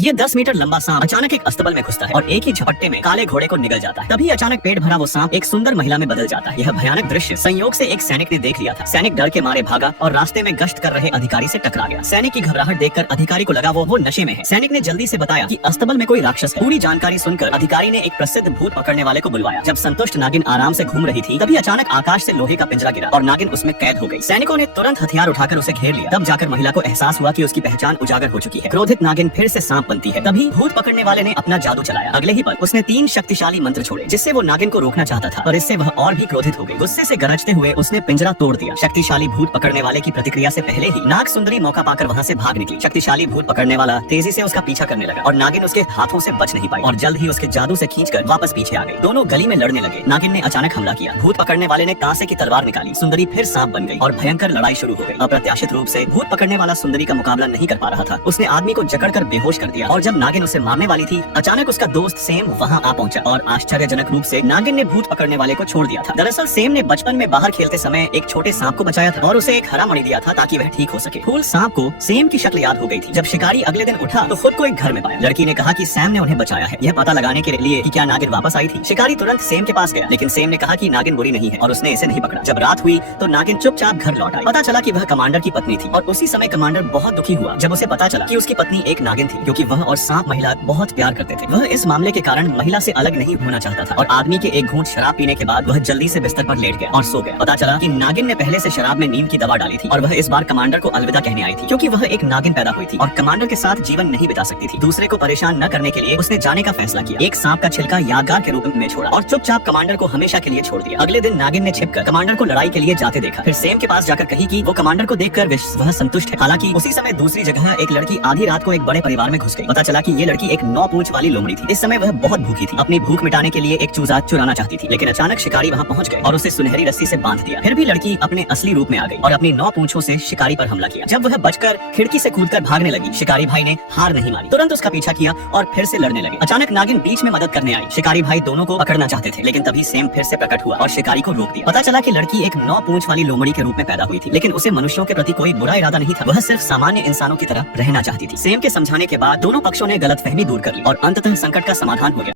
ये 10 मीटर लंबा सांप अचानक एक अस्तबल में घुसता है और एक ही झपट्टे में काले घोड़े को निगल जाता है। तभी अचानक पेट भरा वो सांप एक सुंदर महिला में बदल जाता है। यह भयानक दृश्य संयोग से एक सैनिक ने देख लिया था। सैनिक डर के मारे भागा और रास्ते में गश्त कर रहे अधिकारी से टकरा गया। सैनिक की घबराहट देखकर अधिकारी को लगा वो नशे में है। सैनिक ने जल्दी से बताया कि अस्तबल में कोई राक्षस है। पूरी जानकारी सुनकर अधिकारी ने एक प्रसिद्ध भूत पकड़ने वाले को बुलवाया। जब संतुष्ट नागिन आराम से घूम रही थी तभी अचानक आकाश से लोहे का पिंजरा गिरा और नागिन उसमें कैद हो गई। सैनिकों ने तुरंत हथियार उठाकर उसे घेर लिया। तब जाकर महिला को एहसास हुआ कि उसकी पहचान उजागर हो चुकी है। क्रोधित नागिन फिर से सांप बनती है। तभी भूत पकड़ने वाले ने अपना जादू चलाया। अगले ही पल उसने 3 शक्तिशाली मंत्र छोड़े जिससे वो नागिन को रोकना चाहता था, पर इससे वह और भी क्रोधित हो गई। गुस्से से गरजते हुए उसने पिंजरा तोड़ दिया। शक्तिशाली भूत पकड़ने वाले की प्रतिक्रिया से पहले ही नाग सुंदरी मौका पाकर वहाँ से भाग निकली। शक्तिशाली भूत पकड़ने वाला तेजी से उसका पीछा करने लगा और नागिन उसके हाथों से बच नहीं पाई और जल्द ही उसके जादू से खींचकर वापस पीछे आ गई। दोनों गली में लड़ने लगे। नागिन ने अचानक हमला किया। भूत पकड़ने वाले ने कांसे की तलवार निकाली। सुंदरी फिर सांप बन गई और भयंकर लड़ाई शुरू हो गई। अप्रत्याशित रूप से भूत पकड़ने वाला सुंदरी का मुकाबला नहीं कर पा रहा था। उसने आदमी को जकड़कर बेहोश कर दिया और जब नागिन उसे मारने वाली थी अचानक उसका दोस्त सेम वहाँ आ पहुंचा और आश्चर्यजनक रूप से नागिन ने भूत पकड़ने वाले को छोड़ दिया था। दरअसल सेम ने बचपन में बाहर खेलते समय एक छोटे सांप को बचाया था और उसे एक हरा मणि दिया था ताकि वह ठीक हो सके। फूल सांप को सेम की शक्ल याद हो गई थी। जब शिकारी अगले दिन उठा तो खुद को एक घर में पाया। लड़की ने कहा कि सैम ने उन्हें बचाया है, यह पता लगाने के लिए कि क्या नागिन वापस आई थी। शिकारी तुरंत सेम के पास गया लेकिन सेम ने कहा कि नागिन बुरी नहीं है और उसने इसे नहीं पकड़ा। जब रात हुई तो नागिन चुपचाप घर लौट आई। पता चला कि वह कमांडर की पत्नी थी और उसी समय कमांडर बहुत दुखी हुआ जब उसे पता चला कि उसकी पत्नी एक नागिन थी, क्योंकि वह और सांप महिला बहुत प्यार करते थे। वह इस मामले के कारण महिला से अलग नहीं होना चाहता था और आदमी के एक घूंट शराब पीने के बाद वह जल्दी से बिस्तर पर लेट गया और सो गया। पता चला कि नागिन ने पहले से शराब में नींद की दवा डाली थी और वह इस बार कमांडर को अलविदा कहने आई थी, क्योंकि वह एक नागिन पैदा हुई थी और कमांडर के साथ जीवन नहीं बिता सकती थी। दूसरे को परेशान न करने के लिए उसने जाने का फैसला किया। एक सांप का छिलका यादगार के रूप में छोड़ा और चुपचाप कमांडर को हमेशा के लिए छोड़ दिया। अगले दिन नागिन ने छिपकर कमांडर को लड़ाई के लिए जाते देखा। फिर सेम के पास जाकर कही कि वो कमांडर को देखकर वह संतुष्ट है। हालांकि उसी समय दूसरी जगह एक लड़की आधी रात को एक बड़े परिवार में घुस गई। पता चला कि ये लड़की एक 9 पूंछ वाली लोमड़ी थी। इस समय वह बहुत भूखी थी। अपनी भूख मिटाने के लिए एक चूजा चुराना चाहती थी, लेकिन अचानक शिकारी वहाँ पहुँच गए और उसे सुनहरी रस्सी से बांध दिया। फिर भी लड़की अपने असली रूप में आ गई और अपनी 9 पूंछों से शिकारी पर हमला किया। जब वह बचकर खिड़की से कूदकर भागने लगी, शिकारी भाई ने हार नहीं मानी, तुरंत उसका पीछा किया और फिर से लड़ने लगे। अचानक नागिन बीच में मदद करने आई। शिकारी भाई दोनों को पकड़ना चाहते थे, लेकिन तभी सेम फिर से प्रकट हुआ और शिकारी को रोक दिया। पता चला कि लड़की एक 9 पूंछ वाली लोमड़ी के रूप में पैदा हुई थी, लेकिन उसे मनुष्यों के प्रति कोई बुरा इरादा नहीं था। वह सिर्फ सामान्य इंसानों की तरह रहना चाहती थी। सेम के समझाने के बाद दोनों पक्षों ने गलतफहमी दूर कर ली और अंततः संकट का समाधान हो गया।